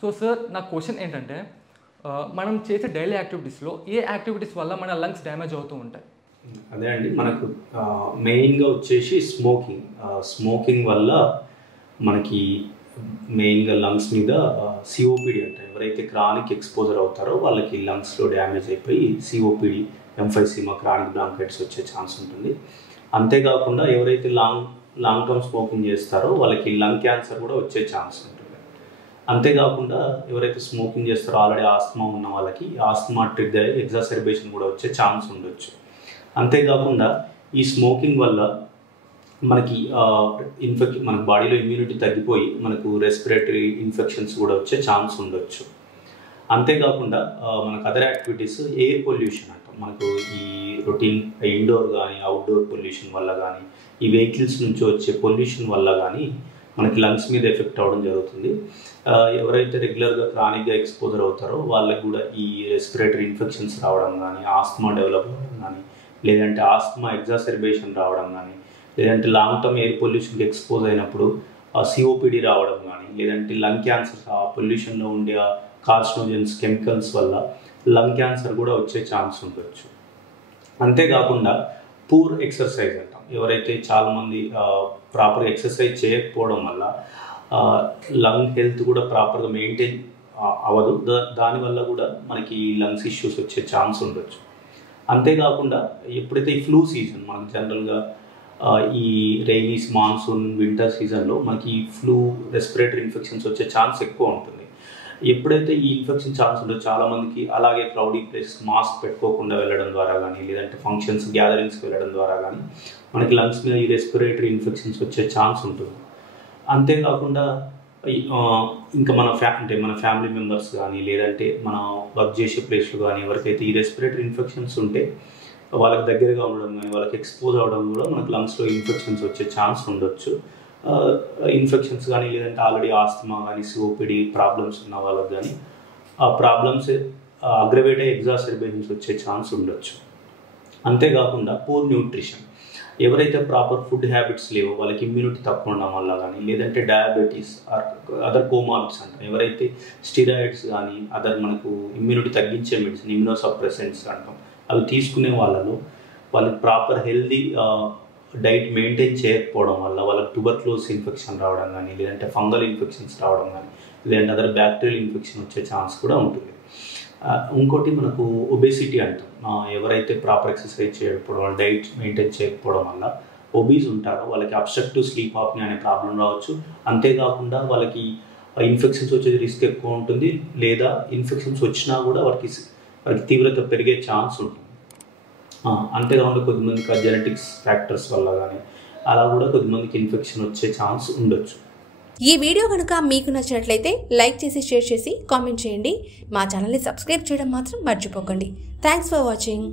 So sir నా question ఏంటంటే మనం చేసే డైలీ యాక్టివిటీస్లో ఏ యాక్టివిటీస్ వల్ల మన లంగ్స్ డ్యామేజ్ అవుతూ ఉంటాయి? అదే అండి, మనకు మెయిన్గా వచ్చేసి స్మోకింగ్ వల్ల మనకి మెయిన్గా లంగ్స్ మీద సిఓపిడి అంటారు. ఎవరైతే క్రానిక్ ఎక్స్పోజర్ అవుతారో వాళ్ళకి లంగ్స్లో డ్యామేజ్ అయిపోయి సిఓపిడి, ఎంఫైసీమా, క్రానిక్ బ్రాంకైటిస్ వచ్చే ఛాన్స్ ఉంటుంది. అంతేకాకుండా ఎవరైతే లాంగ్ టర్మ్ స్మోకింగ్ చేస్తారో వాళ్ళకి లంగ్ క్యాన్సర్ కూడా వచ్చే ఛాన్స్ ఉంటుంది. అంతేకాకుండా ఎవరైతే స్మోకింగ్ చేస్తారో ఆల్రెడీ ఆస్తమా ఉన్న వాళ్ళకి ఆస్తమా ట్రిగ్గర్ ఎగ్జాసర్బేషన్ కూడా వచ్చే ఛాన్స్ ఉండొచ్చు. అంతేకాకుండా ఈ స్మోకింగ్ వల్ల మనకి మన బాడీలో ఇమ్యూనిటీ తగ్గిపోయి మనకు రెస్పిరేటరీ ఇన్ఫెక్షన్స్ కూడా వచ్చే ఛాన్స్ ఉండొచ్చు. అంతేకాకుండా మనకు అదర్ యాక్టివిటీస్, ఎయిర్ పొల్యూషన్ అంటాం. మనకు ఈ రొటీన్ ఇండోర్ కానీ అవుట్డోర్ పొల్యూషన్ వల్ల కానీ ఈ వెహికల్స్ నుంచి వచ్చే పొల్యూషన్ వల్ల కానీ మనకి లంగ్స్ మీద ఎఫెక్ట్ అవ్వడం జరుగుతుంది. ఎవరైతే రెగ్యులర్గా క్రానిక్గా ఎక్స్పోజర్ అవుతారో వాళ్ళకి కూడా ఈ రెస్పిరేటరీ ఇన్ఫెక్షన్స్ రావడం కానీ, ఆస్తమా డెవలప్ అవ్వడం కానీ, లేదంటే ఆస్తమా ఎగ్జాసర్బేషన్ రావడం కానీ, లేదంటే లాంగ్ టర్మ్ ఎయిర్ పొల్యూషన్కి ఎక్స్పోజ్ అయినప్పుడు సిఓపిడి రావడం కానీ, లేదంటే లంగ్ క్యాన్సర్ పొల్యూషన్లో ఉండే కార్సినోజన్స్ కెమికల్స్ వల్ల లంగ్ క్యాన్సర్ కూడా వచ్చే ఛాన్స్ ఉండొచ్చు. అంతేకాకుండా పూర్ ఎక్సర్సైజ్ అంటాం. ఎవరైతే చాలామంది ప్రాపర్గా ఎక్సర్సైజ్ చేయకపోవడం వల్ల లంగ్ హెల్త్ కూడా ప్రాపర్గా మెయింటైన్ అవ్వదు. దానివల్ల కూడా మనకి లంగ్స్ ఇష్యూస్ వచ్చే ఛాన్స్ ఉండొచ్చు. అంతేకాకుండా ఎప్పుడైతే ఈ ఫ్లూ సీజన్, మనకు జనరల్గా ఈ రైనీ మాన్సూన్ వింటర్ సీజన్లో మనకి ఫ్లూ రెస్పిరేటరీ ఇన్ఫెక్షన్స్ వచ్చే ఛాన్స్ ఎక్కువ ఉంటుంది. ఎప్పుడైతే ఈ ఇన్ఫెక్షన్ ఛాన్స్ ఉందో చాలామందికి అలాగే క్రౌడీ ప్లేస్ మాస్క్ పెట్టుకోకుండా వెళ్ళడం ద్వారా కానీ, లేదంటే ఫంక్షన్స్ గ్యాదరింగ్స్కి వెళ్ళడం ద్వారా కానీ మనకి లంగ్స్ మీద ఈ రెస్పిరేటరీ ఇన్ఫెక్షన్స్ వచ్చే ఛాన్స్ ఉంటుంది. అంతేకాకుండా ఇంకా మన ఫ్యామిలీ మెంబర్స్ కానీ, లేదంటే మన వర్క్ చేసే ప్లేస్లో కానీ ఎవరికైతే ఈ రెస్పిరేటరీ ఇన్ఫెక్షన్స్ ఉంటే వాళ్ళకి దగ్గరగా ఉండడం కానీ, వాళ్ళకి ఎక్స్పోజ్ అవ్వడం కూడా మనకు లంగ్స్లో ఇన్ఫెక్షన్స్ వచ్చే ఛాన్స్ ఉండొచ్చు. ఇన్ఫెక్షన్స్ కానీ, లేదంటే ఆల్రెడీ ఆస్తమా కానీ, సిఓపిడి ప్రాబ్లమ్స్ ఉన్న వాళ్ళకి కానీ ఆ ప్రాబ్లమ్స్ అగ్రవేట్ అయ్యి ఎగ్జాసర్బేషన్స్ వచ్చే ఛాన్స్ ఉండొచ్చు. అంతేకాకుండా పూర్ న్యూట్రిషన్, ఎవరైతే ప్రాపర్ ఫుడ్ హ్యాబిట్స్ లేవో వాళ్ళకి ఇమ్యూనిటీ తక్కువ ఉండడం వల్ల కానీ, లేదంటే డయాబెటీస్, అదర్ కోమార్బిడ్స్ అంటాం. ఎవరైతే స్టిరాయిడ్స్ కానీ అదర్ మనకు ఇమ్యూనిటీ తగ్గించే మెడిసిన్, ఇమ్యూనోసప్రెసెంట్స్ అంటాం, అవి తీసుకునే వాళ్ళలో వాళ్ళకి ప్రాపర్ హెల్దీ డైట్ మెయింటైన్ చేయకపోవడం వల్ల వాళ్ళకి ట్యూబర్క్లోసిస్ ఇన్ఫెక్షన్ రావడం కానీ, లేదంటే ఫంగల్ ఇన్ఫెక్షన్స్ రావడం కానీ, లేదంటే అదర్ బ్యాక్టీరియల్ ఇన్ఫెక్షన్ వచ్చే ఛాన్స్ కూడా ఉంటుంది. ఇంకోటి మనకు ఒబేసిటీ అంటాం. ఎవరైతే ప్రాపర్ ఎక్సర్సైజ్ చేయకపోవడం వల్ల, డైట్ మెయింటైన్ చేయకపోవడం వల్ల ఒబీస్ ఉంటారో వాళ్ళకి అబ్స్ట్రక్టివ్ స్లీప్ ఆప్నియా అనే ప్రాబ్లం రావచ్చు. అంతేకాకుండా వాళ్ళకి ఇన్ఫెక్షన్స్ వచ్చే రిస్క్ ఎక్కువ ఉంటుంది, లేదా ఇన్ఫెక్షన్స్ వచ్చినా కూడా వారికి తీవ్రత పెరిగే ఛాన్స్ ఉంటుంది. అంతేకాకుండా కొద్దిమందికి జెనెటిక్స్ ఫ్యాక్టర్స్ వల్ల కానీ అలా కూడా కొద్దిమందికి ఇన్ఫెక్షన్ వచ్చే ఛాన్స్ ఉండొచ్చు. ఈ వీడియో కనుక మీకు నచ్చినట్లయితే లైక్ చేసి, షేర్ చేసి, కామెంట్ చేయండి. మా ఛానల్ని సబ్స్క్రైబ్ చేయడం మాత్రం మర్చిపోకండి. Thanks for watching.